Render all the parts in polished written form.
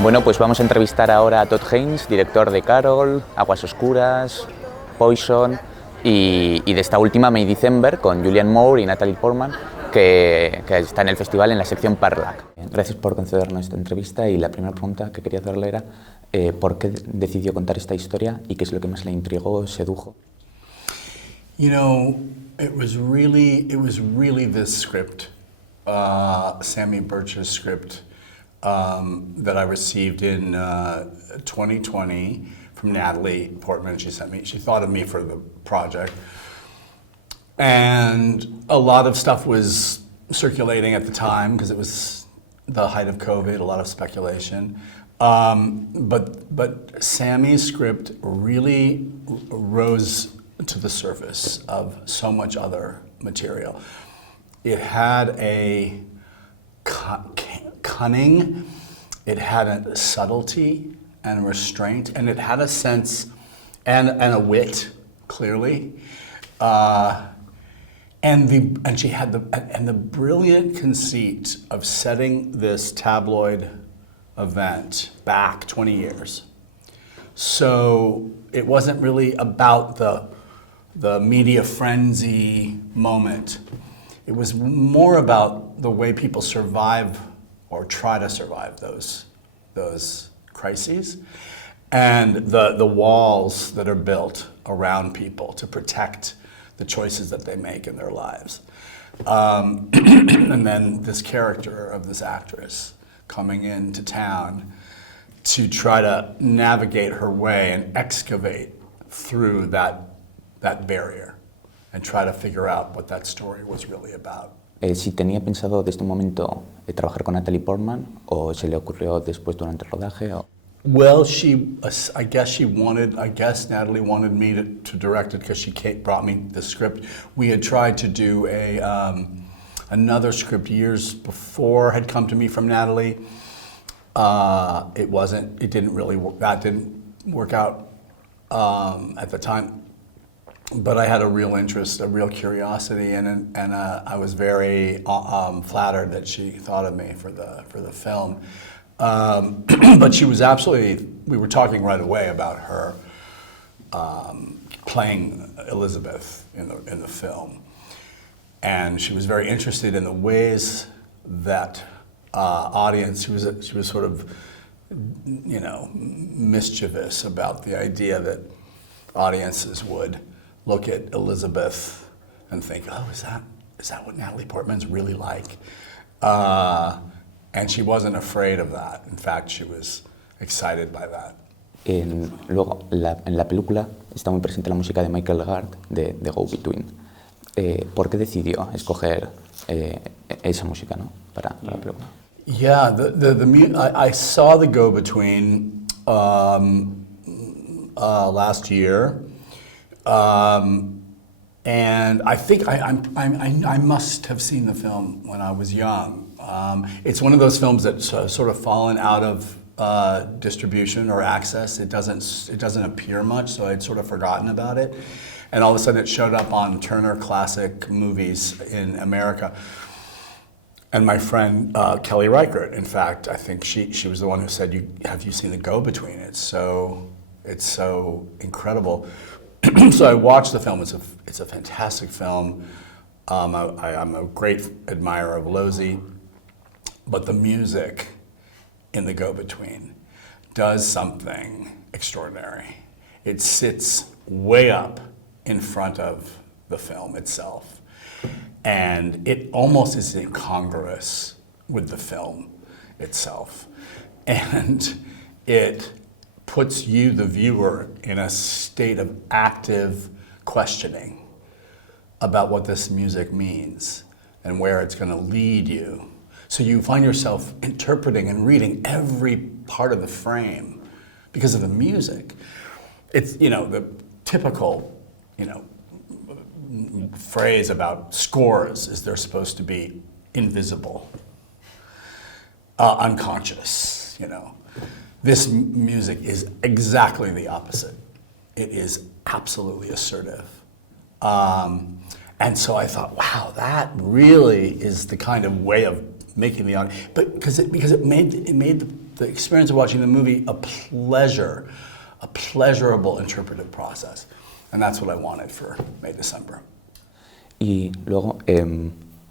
Bueno, pues vamos a entrevistar ahora a Todd Haynes, director de Carol, Aguas Oscuras, Poison y de esta última May December con Julianne Moore y Natalie Portman, que está en el festival en la sección Parlac. Gracias por concedernos esta entrevista y la primera pregunta que quería hacerle era ¿por qué decidió contar esta historia y qué es lo que más le intrigó, sedujo? You know, it was really this script, Sammy Birch's script, that I received in 2020 from Natalie Portman. She thought of me for the project. And a lot of stuff was circulating at the time because it was the height of COVID, a lot of speculation. But Sammy's script really rose to the surface of so much other material. It had a cunning, it had a subtlety and restraint, and it had a sense and a wit, clearly. And she had the brilliant conceit of setting this tabloid event back 20 years. So it wasn't really about the media frenzy moment. It was more about the way people survive or try to survive those crises, and the walls that are built around people to protect the choices that they make in their lives. And then this character of this actress coming into town to try to navigate her way and excavate through that barrier and try to figure out what that story was really about. Si tenía pensado desde un momento trabajar con Natalie Portman o se le ocurrió después durante el rodaje. Well, I guess Natalie wanted me to direct it because she brought me the script. We had tried to do another script years before, had come to me from Natalie. It didn't really work. That didn't work out at the time. But I had a real interest, a real curiosity, and I was very flattered that she thought of me for the film. But she was we were talking right away about her playing Elizabeth in the film. And she was very interested in the ways that audience, she was sort of, mischievous about the idea that audiences would look at Elizabeth and think, oh, is that what Natalie Portman's really like? And she wasn't afraid of that. In fact, she was excited by that. Luego, en la película está muy presente la música de Michael Gard de Go Between. ¿Por qué decidió escoger esa música, ¿no? para la película? Yeah, I saw the Go Between last year. And I think I must have seen the film when I was young. It's one of those films that's sort of fallen out of distribution or access. It doesn't appear much, so I'd sort of forgotten about it. And all of a sudden it showed up on Turner Classic Movies in America. And my friend Kelly Reichert, in fact, I think she was the one who said, have you seen the Go Between? It's so incredible. So I watched the film. It's a fantastic film. I'm a great admirer of Losey, but the music in the Go-Between does something extraordinary. It sits way up in front of the film itself, and it almost is incongruous with the film itself, and it puts you, the viewer, in a state of active questioning about what this music means and where it's going to lead you. So you find yourself interpreting and reading every part of the frame because of the music. It's, the typical, phrase about scores is they're supposed to be invisible, unconscious, This music is exactly the opposite. It is absolutely assertive. And so I thought, wow, that really is the kind of way of making the audience, but because it made the experience of watching the movie a pleasurable interpretive process. And that's what I wanted for May, December. Y luego,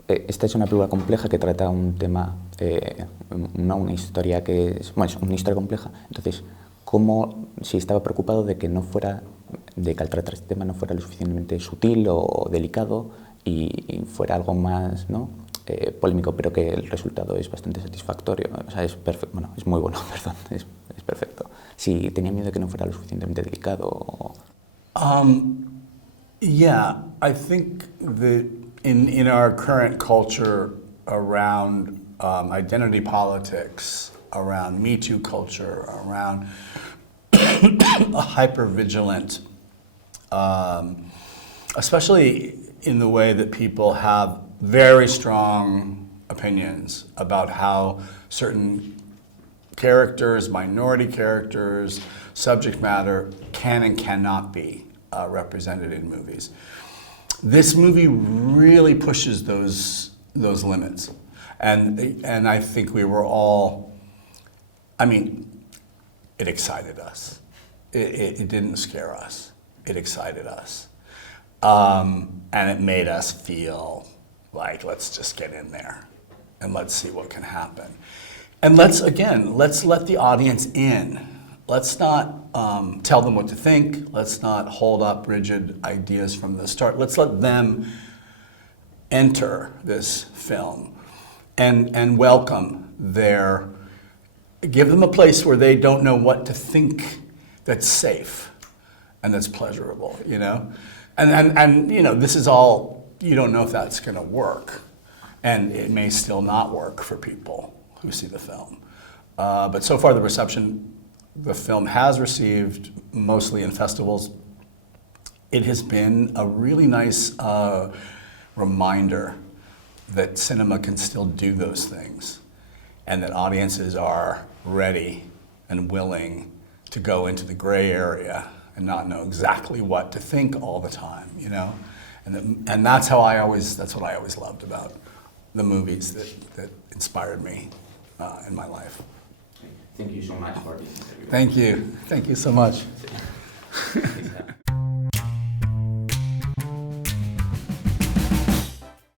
esta es una película compleja que trata un tema, una historia que es, bueno, es una historia compleja. Entonces, ¿cómo, si estaba preocupado de que no fuera, de que al tratar este tema no fuera lo suficientemente sutil o delicado y fuera algo más, ¿no? Polémico, pero que el resultado es bastante satisfactorio, o sea, es perfecto, bueno, es muy bueno, perdón, es perfecto. Si tenía miedo de que no fuera lo suficientemente delicado. Yeah, I think that in our current culture around identity politics, around Me Too culture, around a hyper-vigilant, especially in the way that people have very strong opinions about how certain characters, minority characters, subject matter can and cannot be represented in movies. This movie really pushes those limits. And I think we were all, I mean, it excited us. It didn't scare us. It excited us. And it made us feel like, let's just get in there and let's see what can happen. And let's let the audience in. Let's not tell them what to think. Let's not hold up rigid ideas from the start. Let's let them enter this film and welcome give them a place where they don't know what to think that's safe and that's pleasurable, you know? And you know, this is all, you don't know if that's gonna work. And it may still not work for people who see the film. But so far the reception the film has received, mostly in festivals, it has been a really nice reminder that cinema can still do those things and that audiences are ready and willing to go into the gray area and not know exactly what to think all the time, you know? And that's what I always loved about the movies that inspired me in my life. Thank you so much for this interview. Thank you. Thank you so much.